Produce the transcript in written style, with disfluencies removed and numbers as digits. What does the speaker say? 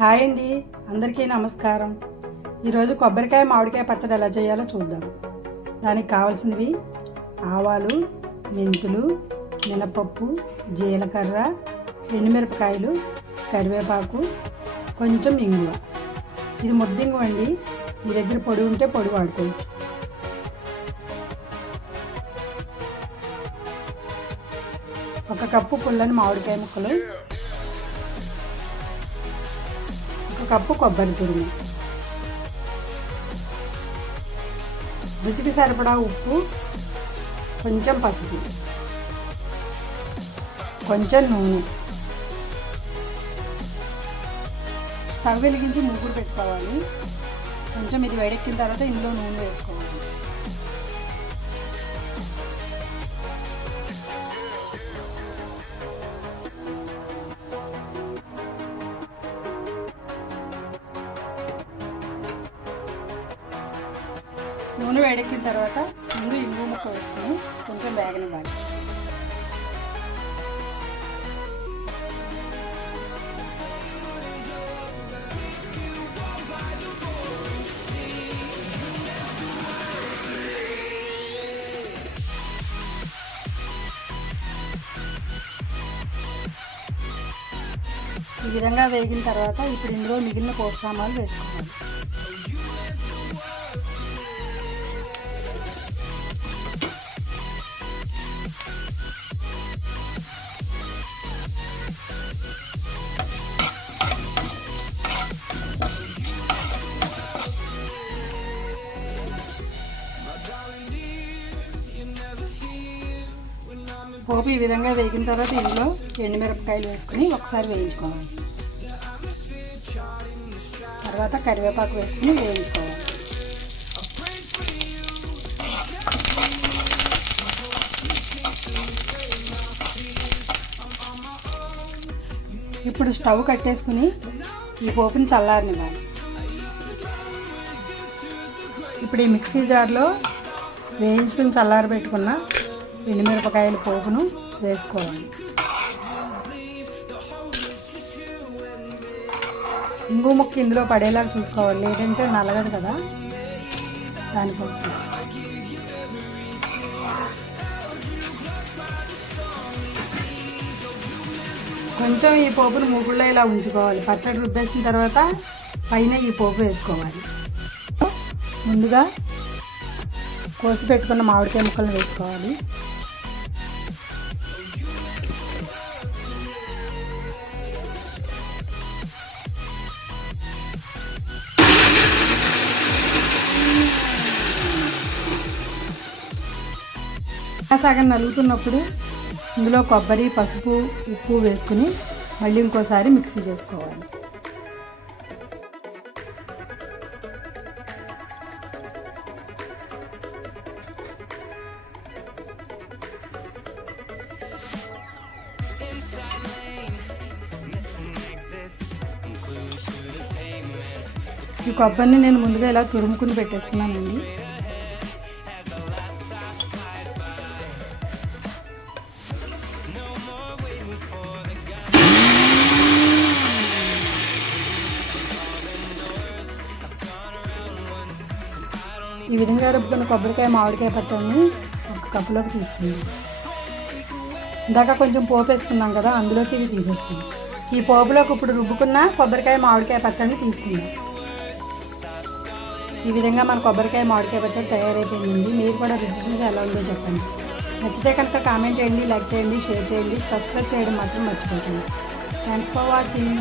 Hi అండి, అందరికీ నమస్కారం. ఈరోజు కొబ్బరికాయ మామిడికాయ పచ్చడి ఎలా చేయాలో చూద్దాం. దానికి కావాల్సినవి ఆవాలు, మెంతులు, మినపప్పు, జీలకర్ర, ఎండుమిరపకాయలు, కరివేపాకు, కొంచెం ఇంగువ. ఇది ముద్దింగువ అండి, మీ దగ్గర పొడి ఉంటే పొడి వాడుకోవచ్చు. ఒక కప్పు పుల్లని మామిడికాయ ముక్కలు, ఒక కప్పు కొబ్బరి తురుము, రుచికి సరిపడా ఉప్పు, కొంచెం పసుపు, కొంచెం నూనె. స్టవ్ వెలిగించి మూకుడు పెట్టుకోవాలి. కొంచెం ఇది వేడెక్కిన తర్వాత ఇందులో నూనె వేసుకోవాలి. నూనె వేడెక్కిన తర్వాత ముందు ఇంగు ముక్క వేసుకొని కొంచెం వేగనివ్వాలి. ఈ విధంగా వేగిన తర్వాత ఇప్పుడు ఇందులో మిగిలిన పోపు సామాన్లు వేసుకోవాలి. పోపు ఈ విధంగా వేగిన తర్వాత ఇందులో ఎండుమిరపకాయలు వేసుకుని ఒకసారి వేయించుకోవాలి. తర్వాత కరివేపాకు వేసుకుని వేయించుకోవాలి. ఇప్పుడు స్టవ్ కట్టేసుకుని ఈ పోపుని చల్లారనివ్వాలి. ఇప్పుడు ఈ మిక్సీ జార్లో వేయించుకుని చల్లారబెట్టుకున్న ఎండుమిరపకాయల పోపును వేసుకోవాలి. ఇంగు ముక్క ఇందులో పడేలాగా చూసుకోవాలి, లేదంటే నలగదు కదా, దానికోసం. కొంచెం ఈ పోపును మూకుళ్ళో ఇలా ఉంచుకోవాలి. పచ్చడి రుబ్బేసిన తర్వాత పైన ఈ పోపు వేసుకోవాలి. ముందుగా కోసి పెట్టుకున్న మామిడికాయ ముక్కలను వేసుకోవాలి. సగం నలుగుతున్నప్పుడు ఇందులో కొబ్బరి, పసుపు, ఉప్పు వేసుకుని మళ్ళీ ఇంకోసారి మిక్సీ చేసుకోవాలి. ఈ కొబ్బరిని నేను ముందుగా ఇలా తురుముకుని పెట్టేసుకున్నానండి. ఈ విధంగా రుబ్బుకున్న కొబ్బరికాయ మామిడికాయ పచ్చడిని ఒక కప్పులోకి తీసుకుందాం. ఇందాక కొంచెం పోపు వేసుకున్నాం కదా, అందులోకి ఇది తీసేసుకుందాం. ఈ పోపులోకి ఇప్పుడు రుబ్బుకున్న కొబ్బరికాయ మామిడికాయ పచ్చడిని తీసుకుందాం. ఈ విధంగా మన కొబ్బరికాయ మామిడికాయ పచ్చడి తయారైపోయింది. మీరు కూడా రుచి చూసి ఎలా ఉందో చెప్పండి. నచ్చితే కనుక కామెంట్ చేయండి, లైక్ చేయండి, షేర్ చేయండి, సబ్స్క్రైబ్ చేయడం మాత్రం మర్చిపోకండి. Thanks for watching.